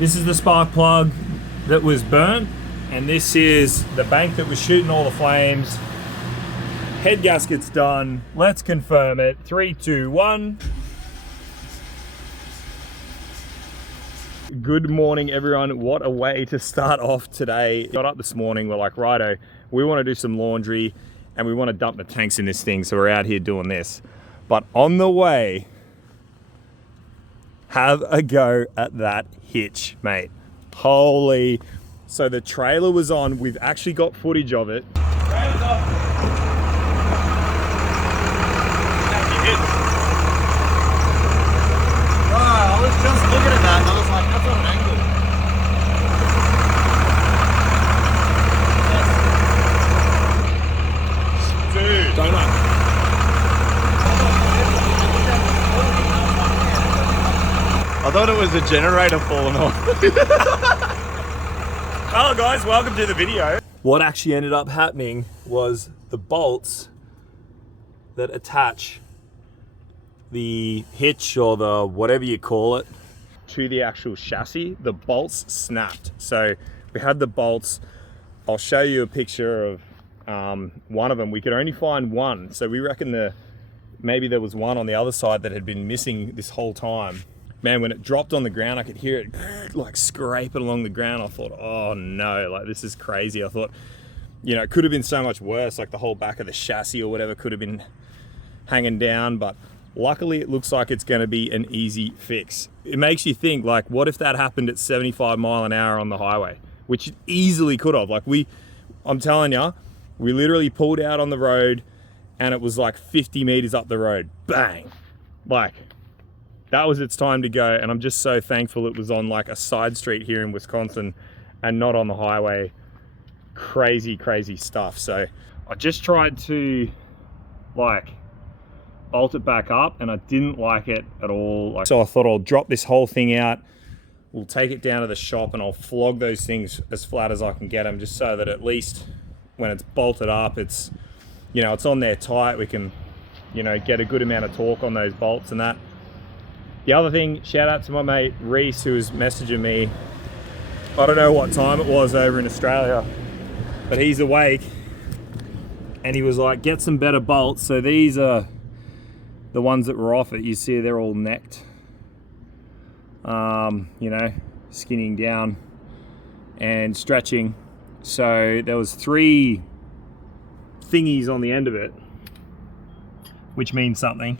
This is the spark plug that was burnt, and this is the bank that was shooting all the flames. Head gasket's done. Let's confirm it. 3, 2, 1. Good morning, everyone. What a way to start off today. Got up this morning, we're like, righto, we want to do some laundry and we want to dump the tanks in this thing, so we're out here doing this. But on the way, have a go at that hitch, mate. Holy. So the trailer was on. We've actually got footage of it. Trailer's on. I was just looking at that and I was like, that's on an angle. Dude. Donut. I thought it was a generator falling off. Hello guys, welcome to the video. What actually ended up happening was the bolts that attach the hitch or the whatever you call it to the actual chassis, the bolts snapped. So we had the bolts. I'll show you a picture of one of them. We could only find one, so we reckon maybe there was one on the other side that had been missing this whole time. Man, when it dropped on the ground, I could hear it like scraping along the ground. I thought, oh no, like this is crazy. I thought, you know, it could have been so much worse, like the whole back of the chassis or whatever could have been hanging down, but luckily it looks like it's gonna be an easy fix. It makes you think, like, what if that happened at 75 mile an hour on the highway, which it easily could have. Like I'm telling you, we literally pulled out on the road and it was like 50 meters up the road, bang. Like, that was its time to go, and I'm just so thankful it was on like a side street here in Wisconsin and not on the highway. Crazy, crazy stuff. So I just tried to like bolt it back up and I didn't like it at all. So I thought I'll drop this whole thing out. We'll take it down to the shop and I'll flog those things as flat as I can get them, just so that at least when it's bolted up, it's, you know, it's on there tight. We can, you know, get a good amount of torque on those bolts and that. The other thing, shout out to my mate Reese, who was messaging me. I don't know what time it was over in Australia, but he's awake and he was like, get some better bolts. So these are the ones that were off it. You see they're all necked, you know, skinning down and stretching. So there was 3 thingies on the end of it, which means something.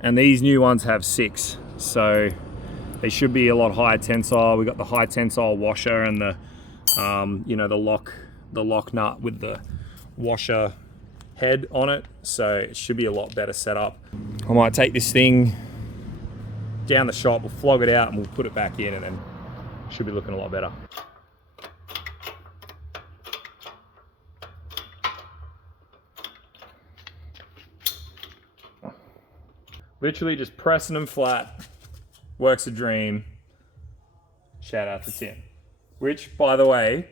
And these new ones have 6, so they should be a lot higher tensile. We got the high tensile washer and the, you know, the lock nut with the washer head on it. So it should be a lot better setup. I might take this thing down the shop, we'll flog it out and we'll put it back in, and then it should be looking a lot better. Literally just pressing them flat, works a dream. Shout out to Tim. Which, by the way,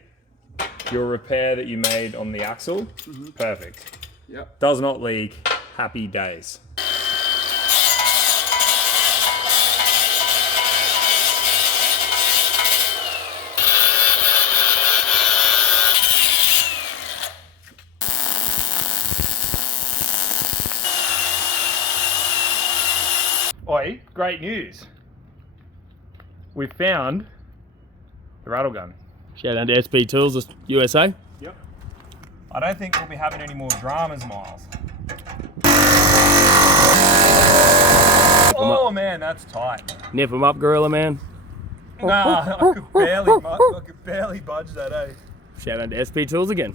your repair that you made on the axle, perfect. Yep. Does not leak, happy days. Oi, great news. We found the rattle gun. Shout out to SP Tools USA. Yep. I don't think we'll be having any more dramas, Miles. Oh man, that's tight. Nip them up, Gorilla Man. Nah, I could barely budge that, eh? Shout out to SP Tools again.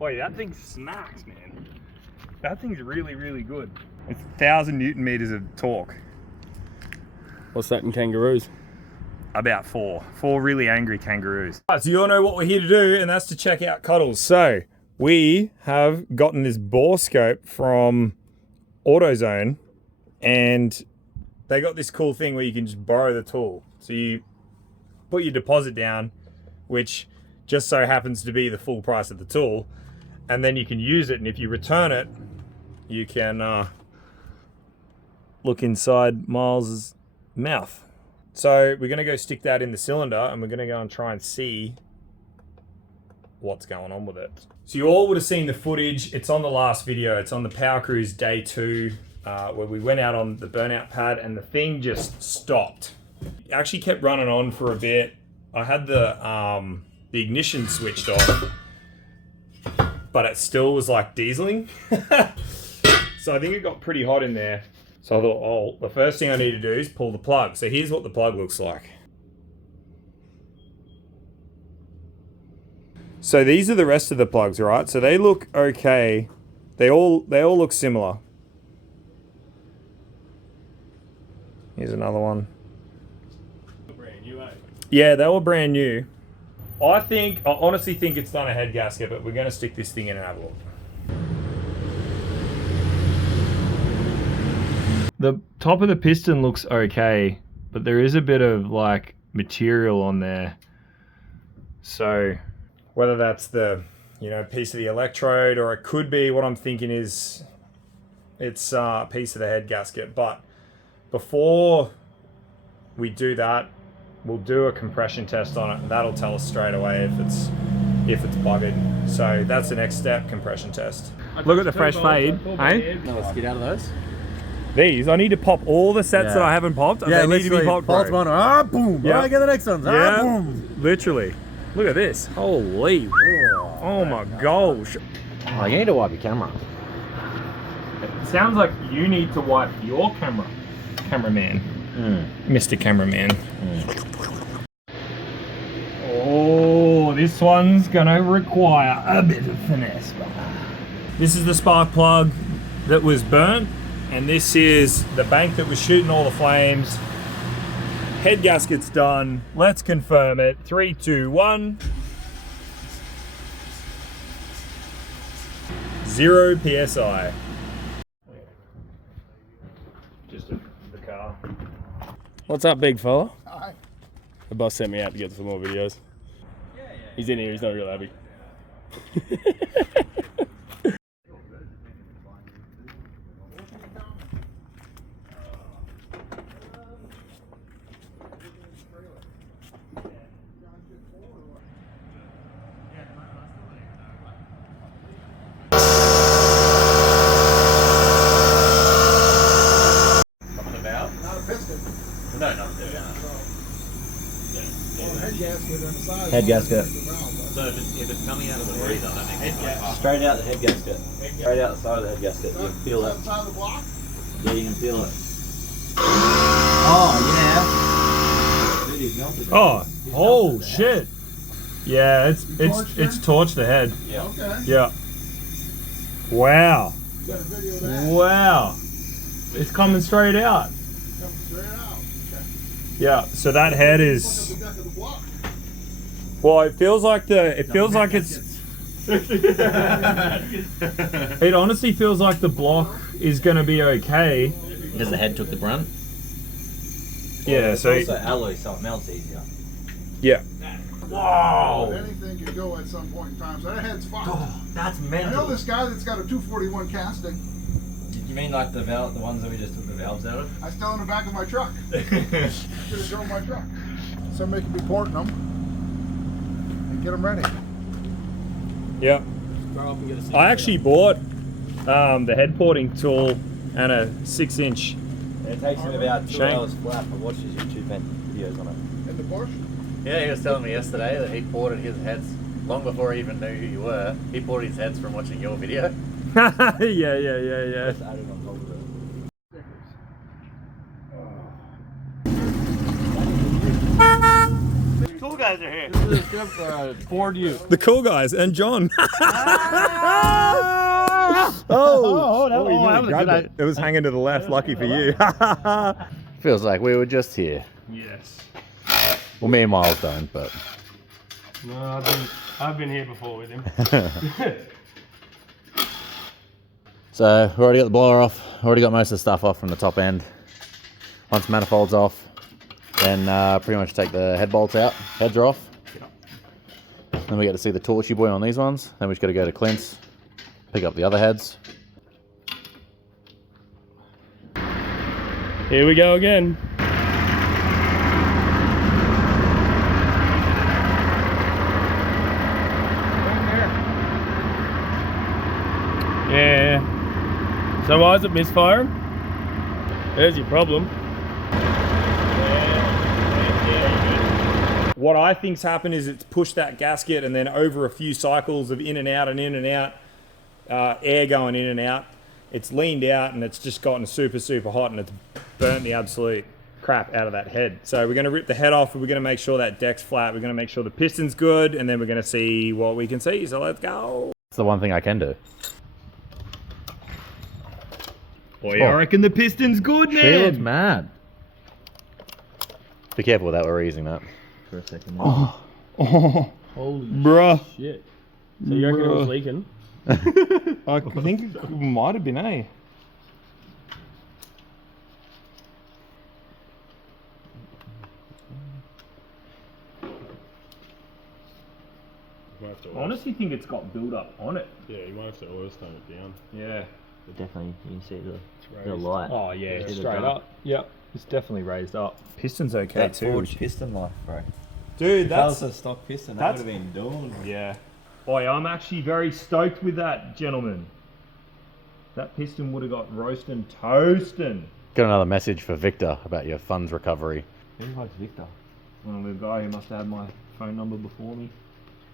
Oi, that thing smacks, man. That thing's really, really good. It's 1,000 Newton meters of torque. What's that in kangaroos? About 4 really angry kangaroos. Right, so you all know what we're here to do, and that's to check out Cuddles. So we have gotten this bore scope from AutoZone, and they got this cool thing where you can just borrow the tool. So you put your deposit down, which just so happens to be the full price of the tool, and then you can use it, and if you return it, you can look inside Miles's mouth. So we're gonna go stick that in the cylinder and we're gonna go and try and see what's going on with it. So you all would have seen the footage. It's on the last video. It's on the Power Cruise day 2, where we went out on the burnout pad and the thing just stopped. It actually kept running on for a bit. I had the ignition switched off, but it still was like dieseling. So I think it got pretty hot in there. So I thought, oh, the first thing I need to do is pull the plug. So here's what the plug looks like. So these are the rest of the plugs, right? So they look okay. They all look similar. Here's another one. Brand new, eh? Yeah, they were brand new. I honestly think it's done a head gasket, but we're gonna stick this thing in and have a look. The top of the piston looks okay, but there is a bit of like material on there. So whether that's the, piece of the electrode, or it could be, what I'm thinking is it's a piece of the head gasket. But before we do that, we'll do a compression test on it, and that'll tell us straight away if it's buggered. So that's the next step, compression test. Look at the fresh fade, eh? No, let's get out of those. These, I need to pop all the sets that I haven't popped. Yeah, they need to be popped, bro. one, boom. Yeah. All right, get the next ones. Yeah, Boom. literally. Look at this. Holy. Oh my gosh. Oh, you need to wipe your camera. It sounds like you need to wipe your cameraman. Mr. Cameraman. Oh, this one's gonna require a bit of finesse. This is the spark plug that was burnt, and this is the bank that was shooting all the flames. Head gasket's done. Let's confirm it. 3, 2, 1. 0 PSI. Just the car. What's up, big fella? Hi. The boss sent me out to get some more videos. He's in here, he's not real happy. Head gasket. So if it's coming out of the breather, that makes it Straight out the head gasket. Straight out the side of the head gasket. You can feel it. Yeah, you can feel it. Oh, yeah. Dude, he's melted. Oh shit. Yeah, it's torched the head. Yeah. Okay. Yeah. Wow. Got a video of that. Wow. It's coming straight out. Coming straight out. Okay. Yeah, so that head Look is, at the back of the block. well, it feels like it honestly feels like the block is going to be okay. Because the head took the brunt. Yeah, It's so also alloy, so it melts easier. yeah. Anything could go at some point in time. So that head's fucked. That's I know mental. this guy that's got a 241 casting. You mean like the ones that we just took the valves out of? I still in the back of my truck. Should have drove my truck. Somebody could be porting them and get them ready. Yeah. I actually bought the head porting tool and a 6-inch. It takes him about 2 Shane. hours flat. I watched his YouTube videos on it. In the bush. Yeah, he was telling me yesterday that he ported his heads long before he even knew who you were. He ported his heads from watching your video. yeah. Just added on top of it. Cool guys are here. Bored you. The cool guys and John. It was hanging to the left. Lucky for you. Feels like we were just here. Yes. Well, me and Miles don't, but No, I've been here before with him. so we already got the blower off. Already got most of the stuff off from the top end. Once the manifold's off, then pretty much take the head bolts out. Heads are off. Then we get to see the torchy boy on these ones. Then we just got to go to Clint's, pick up the other heads. Here we go again. So why is it misfiring? There's your problem. What I think's happened is it's pushed that gasket, and then over a few cycles of in and out, air going in and out, it's leaned out and it's just gotten super, super hot, and it's burnt the absolute crap out of that head. So we're going to rip the head off, and we're going to make sure that deck's flat. We're going to make sure the piston's good, and then we're going to see what we can see. So let's go. That's the one thing I can do. Boy, I reckon the piston's good, man. She looks mad. Be careful with that, we're using that. For a second. Oh, Holy bruh. shit. So you reckon it was leaking? I think it might have been, eh? I honestly think it's got build up on it. Yeah, you might have to oil tone it down. Yeah. Definitely, you can see the raised. light. Oh yeah, See the straight drum. up. Yep. It's definitely raised up. Piston's okay That too. forged piston life, bro. Dude, If that that's was a stock piston, that would that's- have been done. yeah. Boy, I'm actually very stoked with that, gentlemen. That piston would have got roasting toasting. Got another message for Victor about your funds recovery. Who likes Victor? Well, the guy who must have had my phone number before me.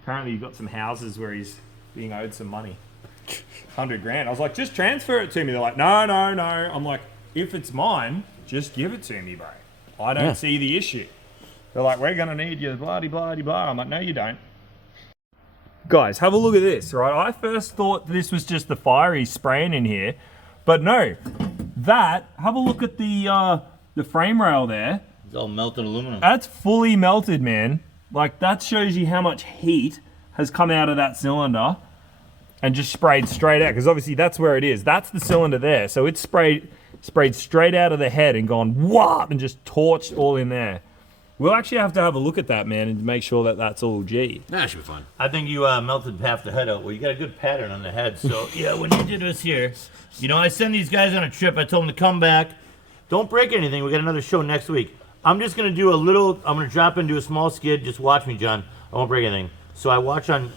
Apparently, you've got some houses where he's being owed some money. 100 grand. I was like, just transfer it to me. They're like, no, no, no. I'm like, if it's mine, just give it to me, bro. I don't see the issue. They're like, we're going to need you, blah, blah, blah. I'm like, no, you don't. Guys, have a look at this, right? I first thought this was just the fire he's spraying in here, but no. That, have a look at the frame rail there. It's all melted aluminum. That's fully melted, man. Like, that shows you how much heat has come out of that cylinder and just sprayed straight out, because obviously that's where it is. That's the cylinder there. So it's sprayed straight out of the head and gone whop and just torched all in there. We'll actually have to have a look at that, man, and make sure that that's all G. Nah, it should be fine. I think you melted half the head out. Well, you got a good pattern on the head. So, yeah, when you did this here, you know, I send these guys on a trip. I told them to come back. Don't break anything. We got another show next week. I'm just going to do a little, I'm going to drop into a small skid. Just watch me, John. I won't break anything. So I watch on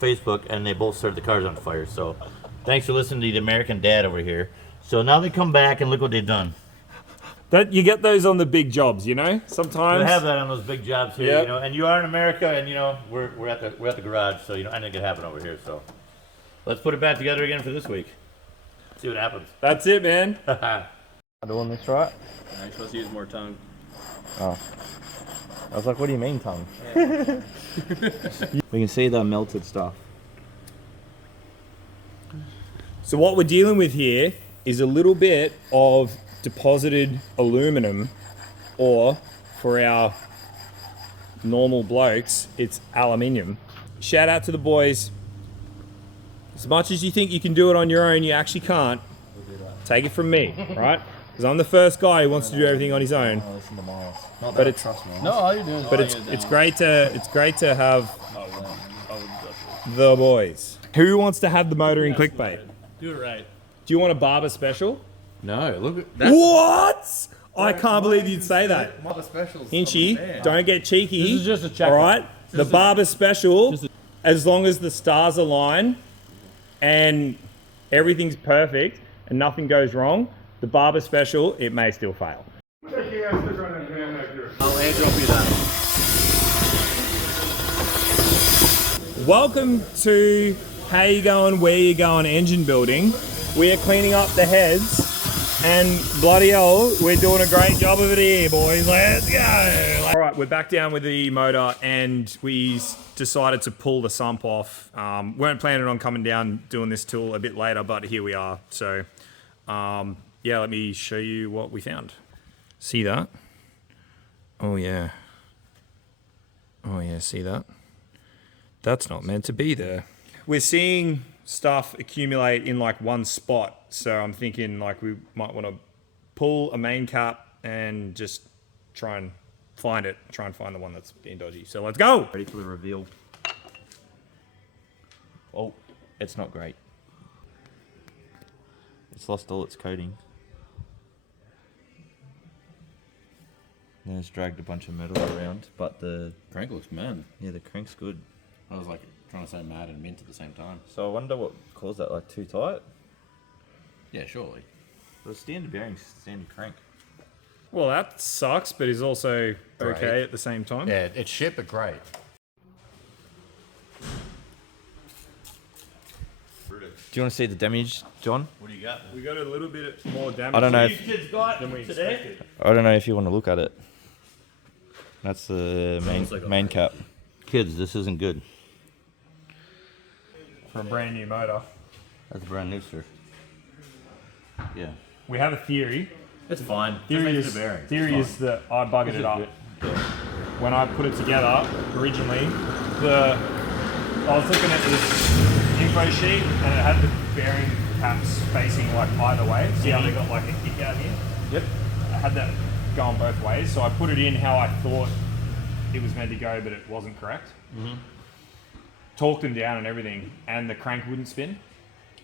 Facebook, and they both started the cars on fire. So thanks for listening to the American Dad over here. So now they come back, and look what they've done. That you get those on the big jobs, you know. Sometimes We have that on those big jobs here, Yep. you know. And you are in America, and you know we're at the garage, so you know anything can happen over here. So let's put it back together again for this week. See what happens. That's it, man. Doing this right? No, you're supposed to use more tongue. Oh. I was like, what do you mean tongue? We can see the melted stuff. So what we're dealing with here is a little bit of deposited aluminum, or for our normal blokes, it's aluminium. Shout out to the boys. As much as you think you can do it on your own, you actually can't. Take it from me, right? Because I'm the first guy who wants to do everything on his own. Listen to Miles. But it's No, all you're doing is but it's great to have the boys. Who wants to have the motor in clickbait? Do it right. Do you want a barber special? No, look at that. What? I can't believe you'd say that. Mother specials. Hinchy, don't get cheeky. This is just a check. All right? The barber special, as long as the stars align and everything's perfect and nothing goes wrong, the barber special, it may still fail. I'll airdrop you that. Welcome to How You Going, Where You Going engine building. We are cleaning up the heads, and bloody hell, we're doing a great job of it here, boys. Let's go. All right, we're back down with the motor, and we decided to pull the sump off. Weren't planning on coming down doing this till a bit later, but here we are. So, yeah, let me show you what we found. See that? Oh yeah. Oh yeah, see that? That's not meant to be there. We're seeing stuff accumulate in like one spot, so I'm thinking like we might want to pull a main cap and just try and find the one that's being dodgy. So let's go. Ready for the reveal. Oh, it's not great. It's lost all its coating. And it's dragged a bunch of metal around, but the Crank looks mad. yeah, the crank's good. I was like trying to say mad and mint at the same time. So I wonder what caused that, like too tight? Yeah, surely. The standard bearings, standard crank. Well, that sucks, but is also okay Great. at the same time. Yeah, it's shit, but great. Do you want to see the damage, John? What do you got? We got a little bit more damage. I don't know You if kids got than we today? expected. I don't know if you want to look at it. That's the also got main cap. Kids, this isn't good. For a brand new motor. That's brand new, sir. Yeah. We have a theory. It's fine. Theory Just is, makes the bearings. theory is that I buggered it up. Yeah. When I put it together originally, I was looking at this info sheet and it had the bearing caps facing like either way. See how they got like a kick out here? Yep. I had that going both ways, so I put it in how I thought it was meant to go, but it wasn't correct. Torqued them down and everything, and the crank wouldn't spin.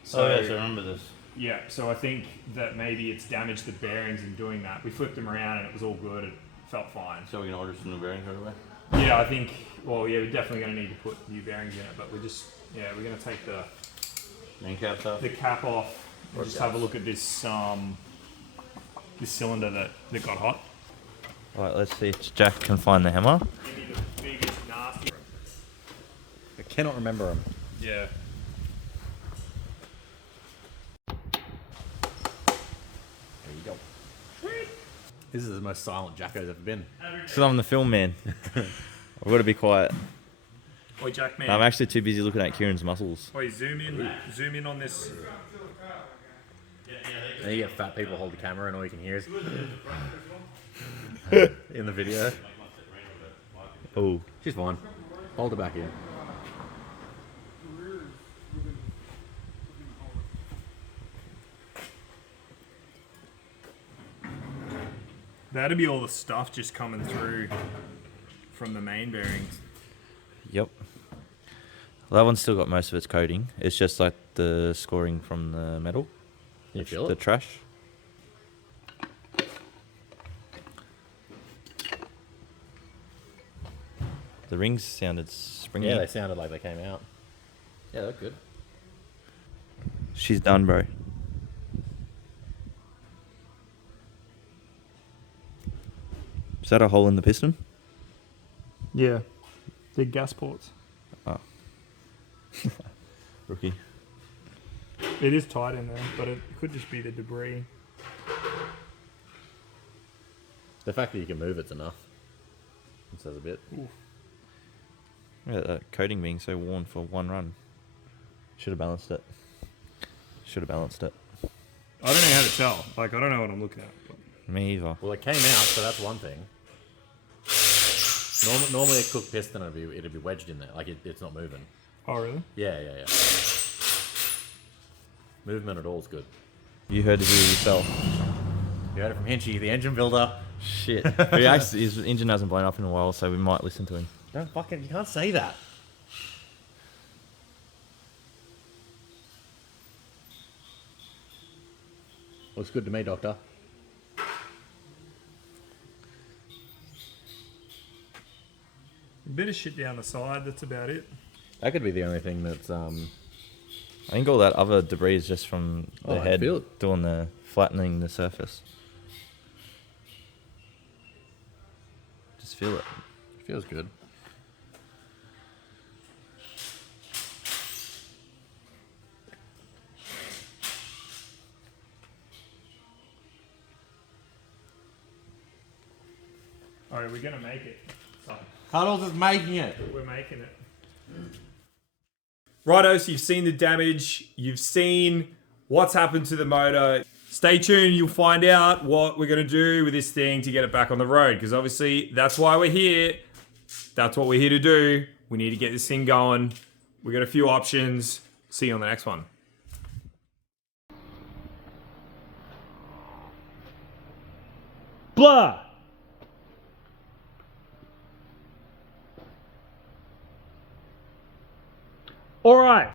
So Oh yes, I remember this. yeah, so I think that maybe it's damaged the bearings in doing that. We flipped them around and it was all good. It felt fine. So we're gonna order some new bearings right away. Yeah, I think. Well, yeah, we're definitely going to need to put new bearings in it, but we're going to take the Main caps off. cap off and just have a look at this this cylinder that got hot. Alright, let's see if Jack can find the hammer. Maybe the biggest nasty. I cannot remember them. Yeah. There you go. This is the most silent Jacko's ever been. Because I'm the film man. I've got to be quiet. Oi, Jack man. I'm actually too busy looking at Kieran's muscles. Oi, zoom in on this. And you get fat people hold the camera and all you can hear is in the video. Oh. She's fine. Hold her back in. That'd be all the stuff just coming through from the main bearings. Yep. Well, that one's still got most of its coating. It's just like the scoring from the metal. You feel The it? trash. The rings sounded springy. Yeah, they sounded like they came out. Yeah, they look good. She's done, bro. Is that a hole in the piston? Yeah, the gas ports. Rookie. It is tight in there, but it could just be the debris. The fact that you can move it's enough. It says a bit. Yeah, that coating being so worn for one run. Should have balanced it. Should have balanced it. I don't know how to tell. Like, I don't know what I'm looking at. But Me either. Well, it came out, so that's one thing. Normally a cooked piston it'd be wedged in there, like it's not moving. oh, really? Yeah. Movement at all is good. You heard it here yourself. You heard it from Hinchy, the engine builder. Shit. He actually, his engine hasn't blown up in a while, so we might listen to him. You can't say that. Looks good to me, Doctor. A bit of shit down the side, that's about it. That could be the only thing that's I think all that other debris is just from the Oh, I head feel it. doing the flattening the surface. Just feel it. feels good. Alright, we're gonna make it. So, Cuddles is making it. we're making it. Righto, so you've seen the damage, you've seen what's happened to the motor. Stay tuned, you'll find out what we're gonna do with this thing to get it back on the road, because obviously that's why we're here. That's what we're here to do. We need to get this thing going. We got a few options. See you on the next one. Blah!